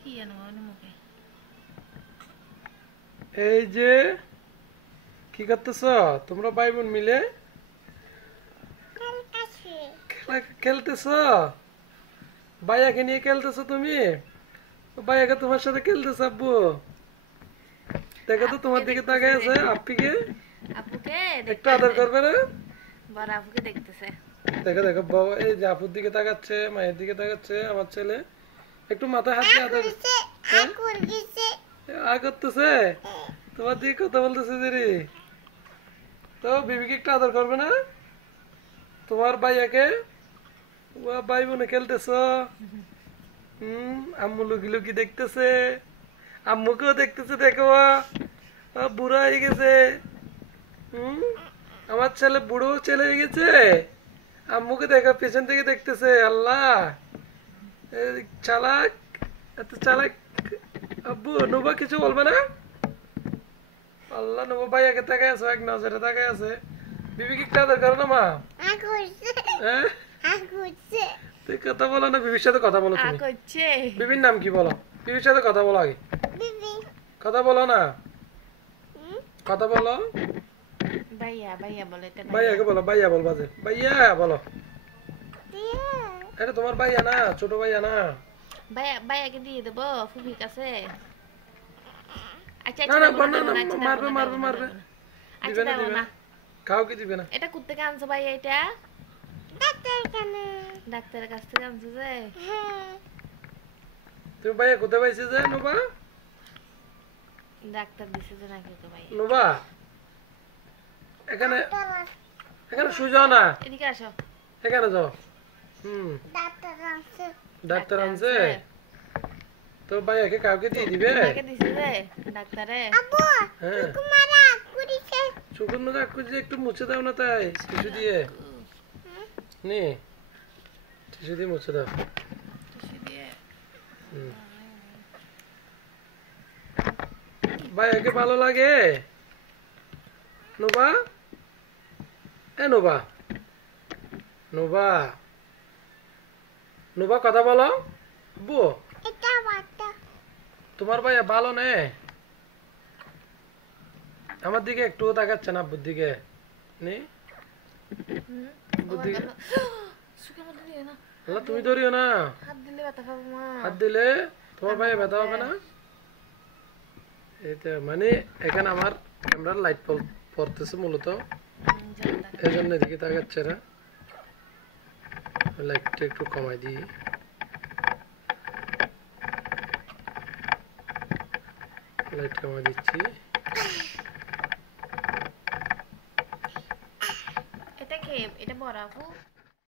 কি জানো মুখে এই যে কি করতেছ তোমরা ভাই বোন মিলে? খেলা খেলতেছ? ভাইয়াকে নিয়ে খেলতেছ তুমি? ভাইয়াকে তোমার সাথে খেলতেছ? আব্বু দেখো তো তোমার দিকে তাকায় আছে। আপ্পিকে আপুকে একটু আদর করবে না? বড় আপুকে দেখতেছে। দেখো দেখো বাবা, এই যে আপুর দিকে তাকাচ্ছে, মায়ের দিকে তাকাচ্ছে আমার ছেলে। একটু মাথায় হাত দিয়ে আদর করতেছে। তোমার দিকে কথা বলতেছে যে রে। তো বিবিকে একটু আদর করবে না তোমার ভাইয়াকে? ভাই বোনে খেলতেছ। আম্মু লুকি লুকি দেখতেছে, আম্মুকেও দেখতেছে। দেখো বুড়া হয়ে গেছে। হম আমার ছেলে বুড়ো ছেলে হয়ে গেছে। আম্মুকে দেখো পেছন থেকে দেখতেছে। আল্লাহ চালাক, এত চালাক। আব্বু নুবা কিছু বলবে না? আল্লাহ নুবা ভাইয়াকে তাকায় আছে, এক নজরে তাকায় আছে। বিবিকে একটু আদর করো না মা। হ্যাঁ তুই কথা বলো না, বিবির সাথে কথা বলো তুমি। বিবির নাম কি বলো? বিবির সাথে কথা বলো আগে। কথা বলো না, কথা বলো। ভাইয়া ভাইয়া বলে এটা ভাইয়াকে বলো, ভাইয়া বল বাজে। ভাইয়া বলো। এটা তোমার ভাইয়া না, ছোট ভাইয়া না। ভাইয়া ভাইয়াকে দিয়ে দেবো ফুফির কাছে। আচ্ছা না আচ্ছা না না, মারবে মারবে মারবে। আচ্ছা দিবে না, দেবো দিবে না। না, কাউকে দিবে না। এটা কোত্থেকে আনছো ভাইয়া? এটা ডাক্তারের কাছ থেকে আনছো যে? তুমি ভাইয়া কোথায় পাইছে যে নুবা? ডাক্তার দিছে যে নাকি তো ভাইয়া? নুবা এখানে, এখানে শুয়ে যাও না, এদিকে আসো। এখানে যাও। ডাক্তার আনছে তো ভাইয়াকে কাউকে দিয়ে দিবে? তোমাকে দিছে যে ডাক্তারে? হ্যাঁ চোখের মধ্যে আঁকুছে, একটু মুছে দাও না তাই টিস্যু দিয়ে। নে টিস্যু দিয়ে মুছে দাও। ভাইয়াকে ভালো লাগে নোবা? এ নোবা, নোবা, নোবা কথা বলো। আব্বু তোমার ভাইয়া ভালো নে? আমার দিকে একটু তাকাচ্ছে না, আব্বুর দিকে নে। আব্বুর দিকে আল্লাহ তুমি ধরিও না, হাত দিলে ব্যথা পাবো মা। হাত দিলে তোমার ভাইয়া ব্যথা হবে না। এইটা মানে এখানে আমার ক্যামেরার লাইট পড়তেছে মূলত, এই জন্য এদিকে তাকাচ্ছে না। লাইটটা একটু কমাই দিই। লাইট কমাই দিচ্ছি। এটা কে? এটা বড় আপু?